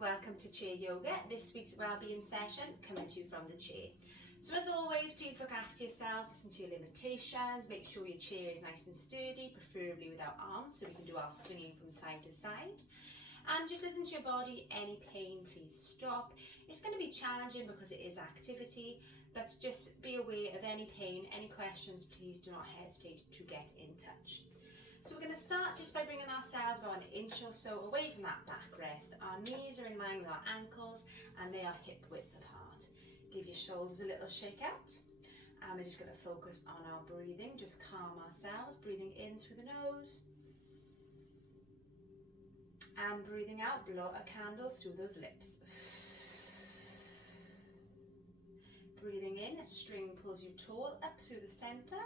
welcome to Chair Yoga. This week's wellbeing session coming to you from the chair. So as always, please look after yourselves, listen to your limitations, make sure your chair is nice and sturdy, preferably without arms, so we can do our swinging from side to side. And just listen to your body. Any pain, please stop. It's going to be challenging because it is activity, but just be aware of any pain, any questions, please do not hesitate to get in touch. So we're going to start just by bringing ourselves about an inch or so away from that backrest. Our knees are in line with our ankles and they are hip width apart. Give your shoulders a little shake out. And we're just going to focus on our breathing, just calm ourselves, breathing in through the nose. And breathing out, blow a candle through those lips. Breathing in, a string pulls you tall up through the center.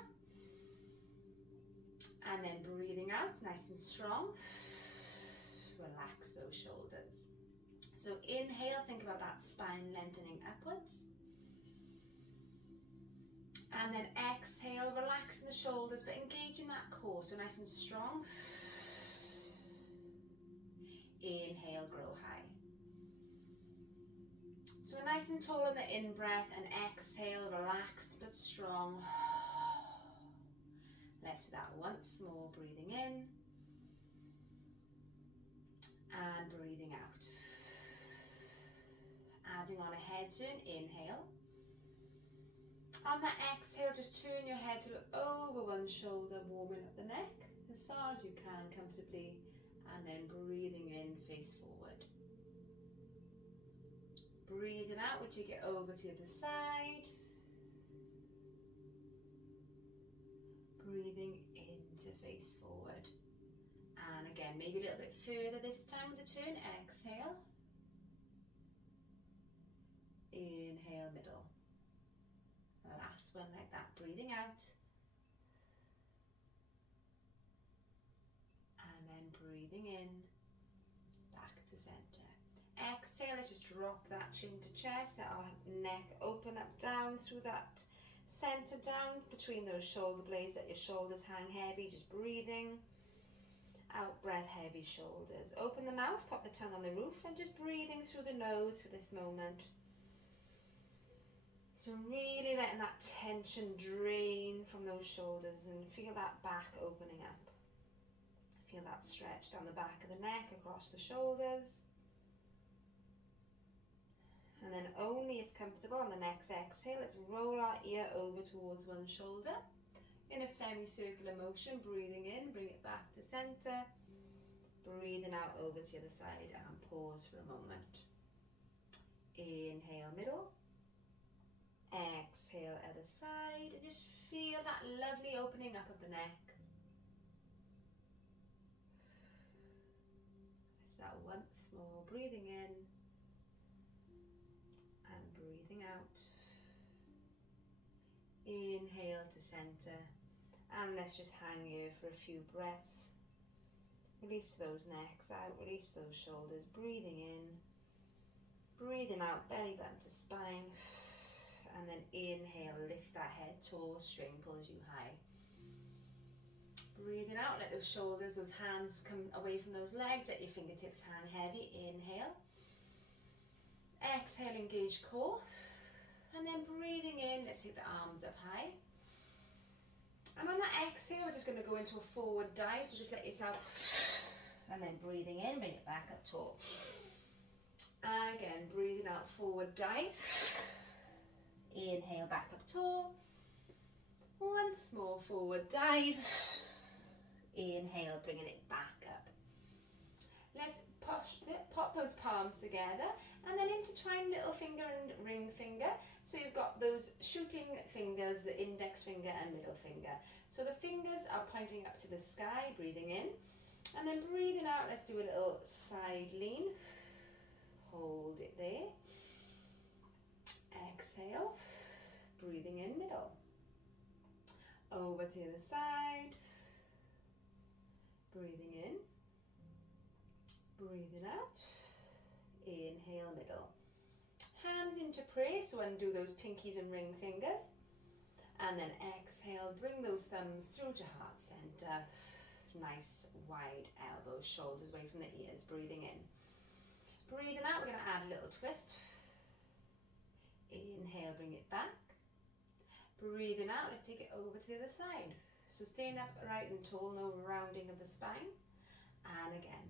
And then breathing out, nice and strong. Relax those shoulders. So inhale, think about that spine lengthening upwards. And then exhale, relaxing the shoulders, but engaging that core, so nice and strong. Inhale, grow high. So nice and tall in the in-breath, and exhale, relaxed but strong. Let's do that once more, breathing in and breathing out. Adding on a head turn, inhale. On that exhale, just turn your head to look over one shoulder, warming up the neck as far as you can comfortably, and then breathing in, face forward. Breathing out, we take it over to the other side. Breathing in to face forward. And again, maybe a little bit further this time with the turn. Exhale. Inhale, middle. The last one like that. Breathing out. And then breathing in. Back to center. Exhale, let's just drop that chin to chest. Let our neck open up, down through that center, down between those shoulder blades, let your shoulders hang heavy, just breathing. Out breath, heavy shoulders. Open the mouth, pop the tongue on the roof, and just breathing through the nose for this moment. So really letting that tension drain from those shoulders and feel that back opening up. Feel that stretch down the back of the neck, across the shoulders. And then only if comfortable on the next exhale, let's roll our ear over towards one shoulder in a semicircular motion, breathing in, bring it back to center, breathing out over to the other side, and pause for a moment. Inhale, middle, exhale, other side, and just feel that lovely opening up of the neck. Let's that once more, breathing in, and breathing out. Inhale to center, and let's just hang here for a few breaths. Release those necks out, release those shoulders, breathing in, breathing out, belly button to spine, and then inhale, lift that head tall, string pulls you high. Breathing out, let those shoulders, those hands come away from those legs, let your fingertips hang heavy. Inhale. Exhale, engage core, and then breathing in, let's take the arms up high. And on that exhale, we're just going to go into a forward dive, so just let yourself, and then breathing in, bring it back up tall. And again, breathing out, forward dive. Inhale, back up tall. Once more, forward dive. Inhale, bringing it back up. Let's pop those palms together and then intertwine little finger and ring finger. So you've got those shooting fingers, the index finger and middle finger. So the fingers are pointing up to the sky, breathing in. And then breathing out, let's do a little side lean. Hold it there. Exhale. Breathing in, middle. Over to the other side. Breathing in. Breathing out. Inhale, middle. Hands into prayer, so undo those pinkies and ring fingers. And then exhale, bring those thumbs through to heart center. Nice wide elbows, shoulders away from the ears, breathing in. Breathing out, we're little twist. Inhale, bring it back. Breathing out, let's take it over to the other side. So staying upright and tall, no rounding of the spine. And again.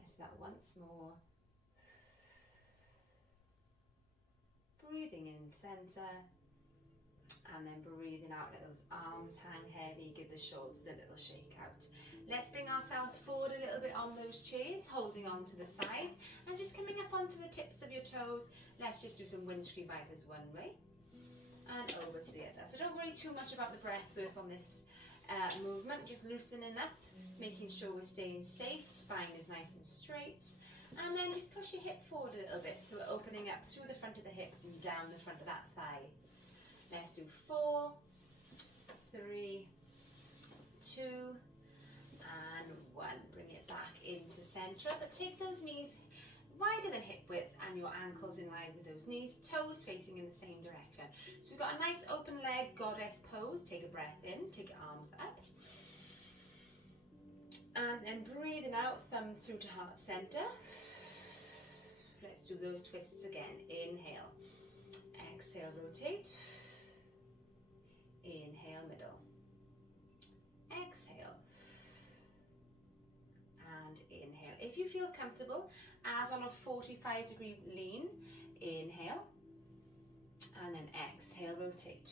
Let's do that once more. Breathing in center. And then breathing out, let those arms hang heavy, give the shoulders a little shake out. Let's bring ourselves forward a little bit on those chairs, holding on to the sides, and just coming up onto the tips of your toes. Let's just do some windscreen wipers one way, and over to the other. So don't worry too much about the breath work on this movement, just loosening up, making sure we're staying safe, spine is nice and straight. And then just push your hip forward a little bit, so we're opening up through the front of the hip and down the front of that thigh. Let's do 4, 3, 2, and 1. Bring it back into center, but take those knees wider than hip width and your ankles in line with those knees, toes facing in the same direction. So we've got a nice open leg goddess pose. Take a breath in, take your arms up. And then breathing out, thumbs through to heart center. Let's do those twists again. Inhale, exhale, rotate. Inhale, middle. Exhale. And inhale. If you feel comfortable, add on a 45-degree lean. Inhale. And then exhale, rotate.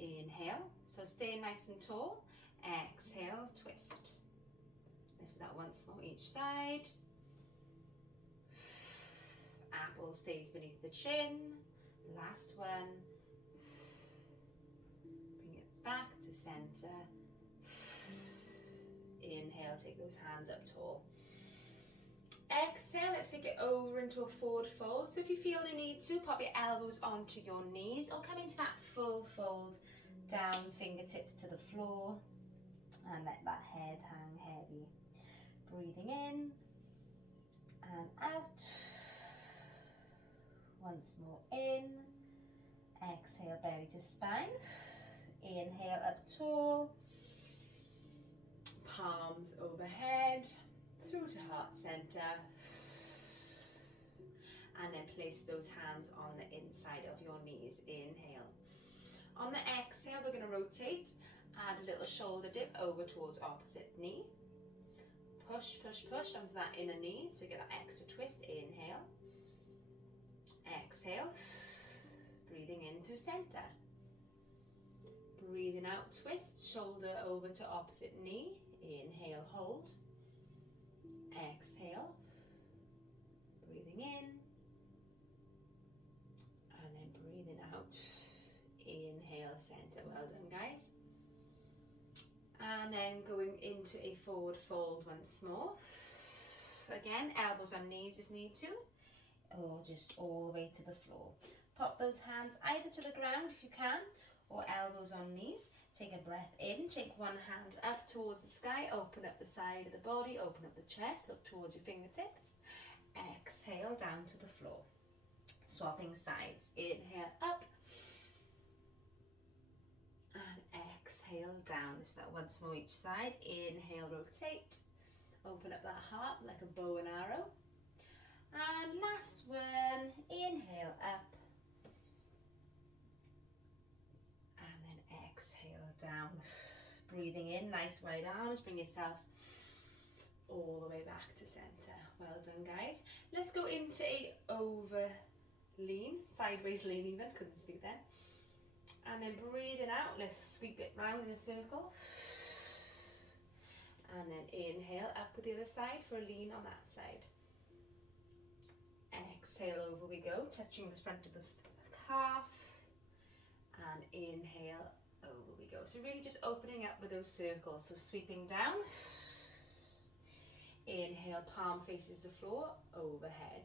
Inhale. So stay nice and tall. Exhale, twist. Let's do that once more each side. Apple stays beneath the chin. Last one. Bring it back to center. Inhale, take those hands up tall. Exhale, let's take it over into a forward fold. So if you feel you need to, pop your elbows onto your knees or come into that full fold, down, fingertips to the floor, and let that head hang heavy. Breathing in and out. Once more in. Exhale, belly to spine. Inhale, up tall. Palms overhead, through to heart center. And then place those hands on the inside of your knees. Inhale. On the exhale, we're going to rotate. Add a little shoulder dip over towards opposite knee. Push, push, push onto that inner knee. So you get that extra twist. Inhale. Exhale. Breathing in through center. Breathing out, twist, shoulder over to opposite knee. Inhale, hold. Exhale. Breathing in. And then breathing out. Inhale, center. Well done, guys. And then going into a forward fold once more. Again, elbows on knees if need to, or just all the way to the floor. Pop those hands either to the ground if you can, or elbows on knees. Take a breath in, take one hand up towards the sky, open up the side of the body, open up the chest, look towards your fingertips. Exhale down to the floor. Swapping sides. Inhale up. And exhale down. So that once more each side. Inhale, rotate. Open up that heart like a bow and arrow. And last one. Inhale up. And then exhale down. Breathing in, nice wide arms. Bring yourself all the way back to center. Well done, guys. Let's go into a over lean, sideways lean even, couldn't speak then. And then breathing out, let's sweep it round in a circle. And then inhale, up with the other side for a lean on that side. Exhale, over we go, touching the front of the calf. And inhale, over we go. So really just opening up with those circles. So sweeping down. Inhale, palm faces the floor, overhead.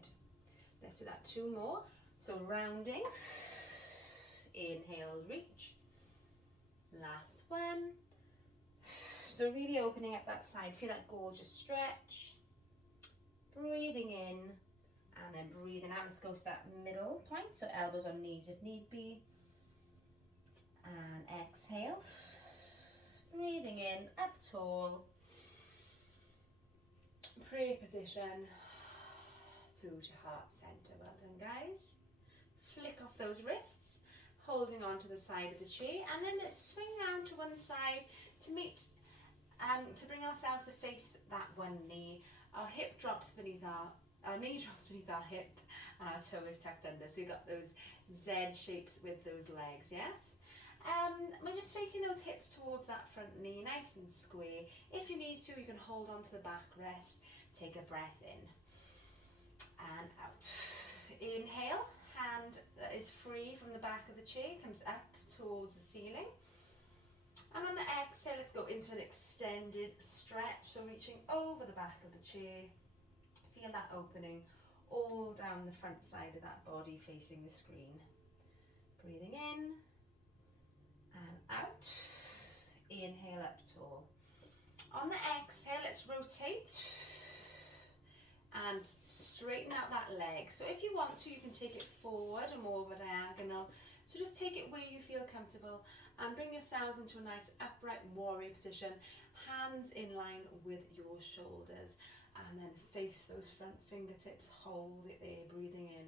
Let's do that 2 more. So rounding. Inhale, reach. Last one. So really opening up that side. Feel that gorgeous stretch. Breathing in and then breathing out. Let's go to that middle point. So elbows on knees if need be. And exhale. Breathing in, up tall. Prayer position through to heart center. Well done, guys. Flick off those wrists, holding on to the side of the chair, and then let's swing round to one side to meet, to bring ourselves to face that one knee. Our hip drops beneath our knee drops beneath our hip, and our toe is tucked under. So we've got those Z shapes with those legs, yes? We're just facing those hips towards that front knee, nice and square. If you need to, you can hold on to the backrest. Take a breath in and out. Inhale, hand that is free from the back of the chair comes up towards the ceiling. And on the exhale, let's go into an extended stretch. So reaching over the back of the chair. Feel that opening all down the front side of that body facing the screen. Breathing in and out. Inhale up tall. On the exhale, let's rotate and straighten out that leg. So if you want to, you can take it forward and more of a diagonal. So just take it where you feel comfortable and bring yourselves into a nice upright warrior position, hands in line with your shoulders, and then face those front fingertips, hold it there, breathing in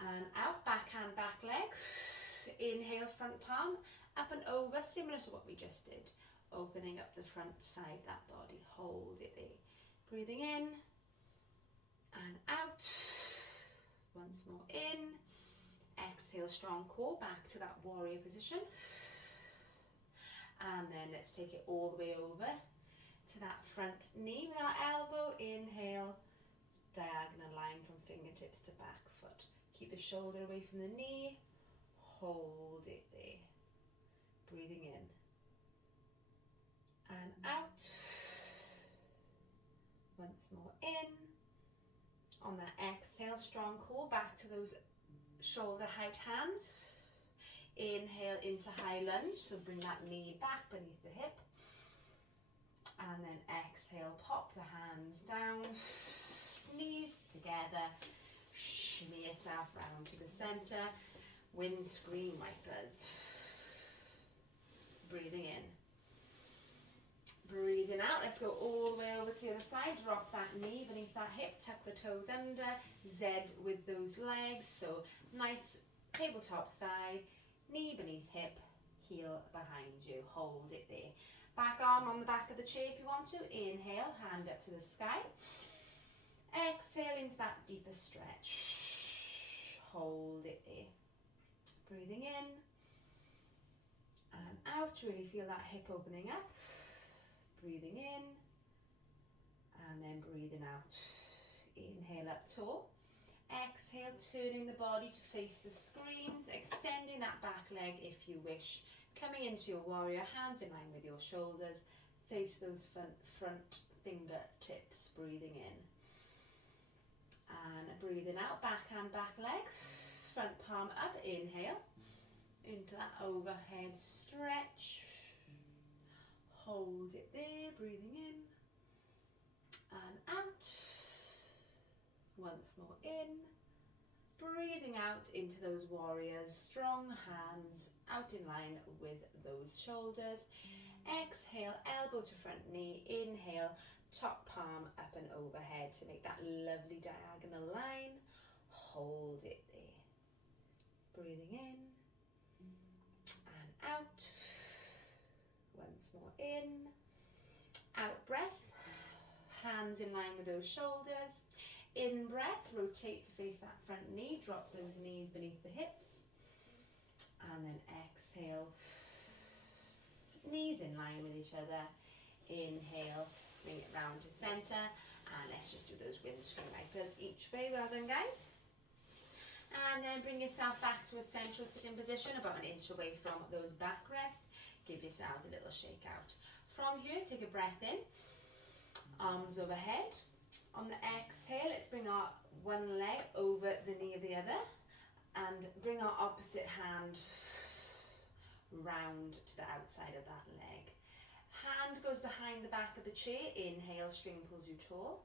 and out. Back hand, back leg. Inhale, front palm up and over, similar to what we just did, opening up the front side, that body, hold it there, breathing in and out. Once more in, exhale, strong core, back to that warrior position, and then let's take it all the way over to that front knee with our elbow. Inhale, diagonal line from fingertips to back foot. Keep the shoulder away from the knee, hold it there, breathing in and out. Once more in. On that exhale, strong core, back to those shoulder height hands. Inhale into high lunge, so bring that knee back beneath the hip. And then exhale, pop the hands down, knees together, shimmy yourself round to the center, windscreen wipers. Breathing in. Breathing out, let's go all the way over to the other side, drop that knee beneath that hip, tuck the toes under, Z with those legs, so nice tabletop thigh, knee beneath hip, heel behind you, hold it there. Back arm on the back of the chair if you want to. Inhale, hand up to the sky. Exhale into that deeper stretch. Hold it there. Breathing in and out. Really feel that hip opening up. Breathing in and then breathing out. Inhale up tall. Exhale, turning the body to face the screen, extending that back leg if you wish. Coming into your warrior, hands in line with your shoulders, face those front fingertips, breathing in. And breathing out, back hand, back leg, front palm up, inhale, into that overhead stretch. Hold it there, breathing in and out. Once more in, breathing out into those warriors, strong hands out in line with those shoulders. Exhale, elbow to front knee, inhale, top palm up and overhead to make that lovely diagonal line. Hold it there. Breathing in and out. Once more in, out breath, hands in line with those shoulders. In breath, rotate to face that front knee, drop those knees beneath the hips. And then exhale, knees in line with each other. Inhale, bring it round to center. And let's just do those windscreen wipers each way. Well done, guys. And then bring yourself back to a central sitting position, about an inch away from those backrests. Give yourselves a little shake out. From here, take a breath in, arms overhead. On the exhale, let's bring our one leg over the knee of the other and bring our opposite hand round to the outside of that leg. Hand goes behind the back of the chair. Inhale, string pulls you tall.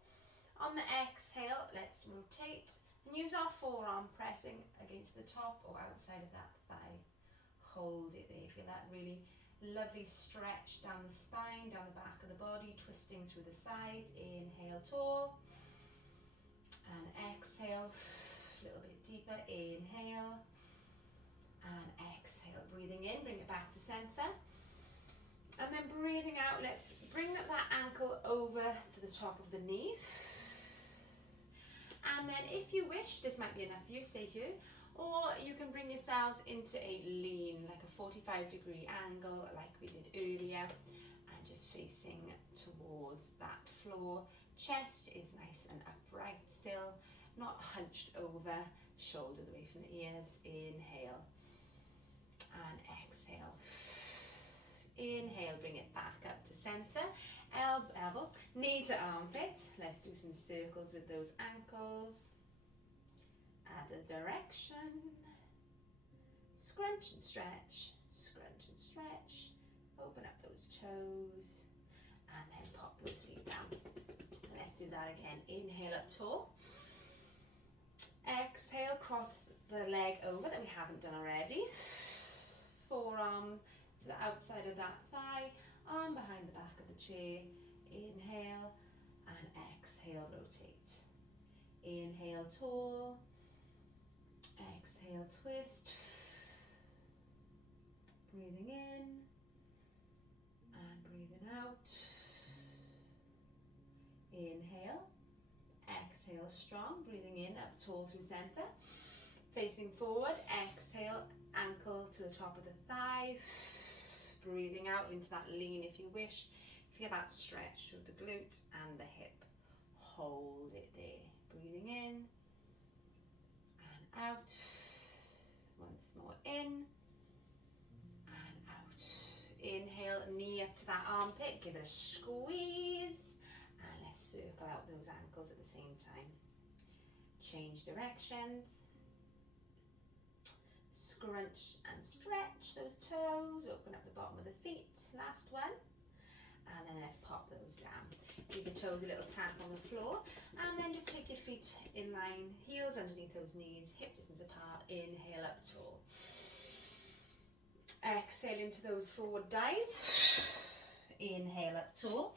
On the exhale, let's rotate and use our forearm pressing against the top or outside of that thigh. Hold it there. Feel that really Lovely stretch down the spine, down the back of the body, twisting through the sides. Inhale, tall. And exhale, a little bit deeper. Inhale. And exhale. Breathing in, bring it back to center. And then breathing out, let's bring that ankle over to the top of the knee. And then if you wish, this might be enough for you, stay here. Or you can bring yourselves into a lean, like a 45-degree angle like we did earlier, and just facing towards that floor. Chest is nice and upright still, not hunched over, shoulders away from the ears. Inhale and exhale. Inhale, bring it back up to center, elbow, knee to armpit. Let's do some circles with those ankles. Other direction. Scrunch and stretch, scrunch and stretch. Open up those toes and then pop those feet down. Let's do that again. Inhale up tall. Exhale, cross the leg over that we haven't done already. Forearm to the outside of that thigh, arm behind the back of the chair. Inhale and exhale, rotate. Inhale, tall. Exhale, twist. Breathing in and breathing out. Inhale. Exhale, strong. Breathing in, up tall through center. Facing forward. Exhale, ankle to the top of the thigh. Breathing out into that lean if you wish. Feel that stretch through the glute and the hip. Hold it there. Breathing in and out. Once more, in and out. Inhale, knee up to that armpit. Give it a squeeze. And let's circle out those ankles at the same time. Change directions. Scrunch and stretch those toes. Open up the bottom of the feet. Last one. And then let's pop those down. Give your toes a little tap on the floor. And then just take your feet in line. Heels underneath those knees. Hip distance apart. Inhale up tall. Exhale into those forward dives. Inhale up tall.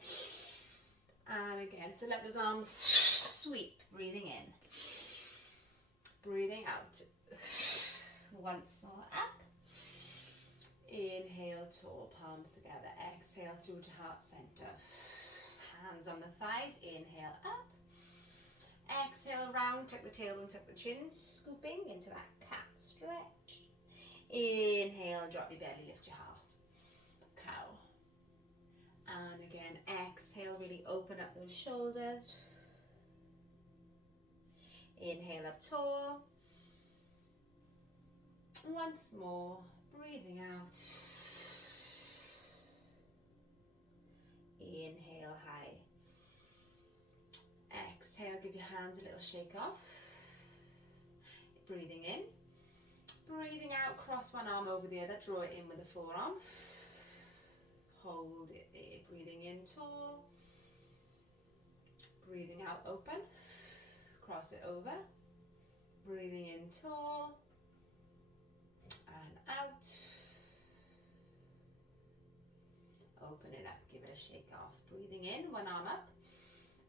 And again, so let those arms sweep. Breathing in. Breathing out. Once more, up. Inhale, tall, palms together. Exhale through to heart center. Hands on the thighs. Inhale, up. Exhale, round, tuck the tailbone, tuck the chin, scooping into that cat stretch. Inhale, drop your belly, lift your heart. Cow. And again, exhale, really open up those shoulders. Inhale up tall. Once more, breathing out. Inhale high. Exhale, give your hands a little shake off. Breathing in. Breathing out, cross one arm over the other, draw it in with the forearm. Hold it there, breathing in tall. Breathing out, open. Cross it over. Breathing in tall. And out. Open it up, give it a shake off. Breathing in, one arm up.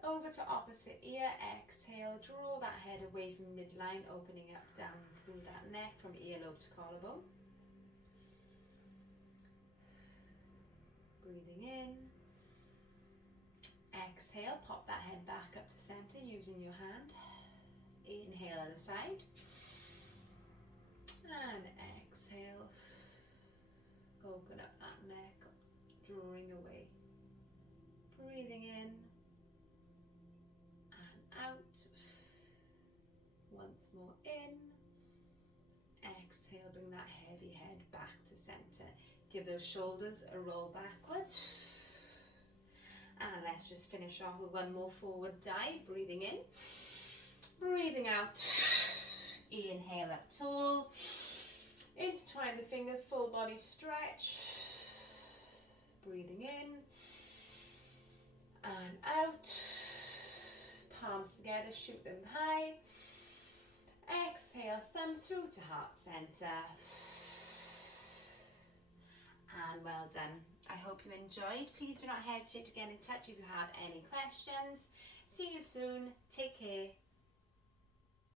Over to opposite ear, exhale, draw that head away from midline, opening up down through that neck from earlobe to collarbone. Breathing in. Exhale, pop that head back up to center using your hand. Inhale other side. And exhale. Open up that neck, drawing away. Breathing in. Out. Once more in. Exhale, bring that heavy head back to center. Give those shoulders a roll backwards. And let's just finish off with one more forward dive. Breathing in. Breathing out. Inhale up tall. Intertwine the fingers, full body stretch. Breathing in. And out. Palms together, shoot them high. Exhale, thumb through to heart center. and well done. I hope you enjoyed. Please do not hesitate to get in touch if you have any questions. See you soon. Take care.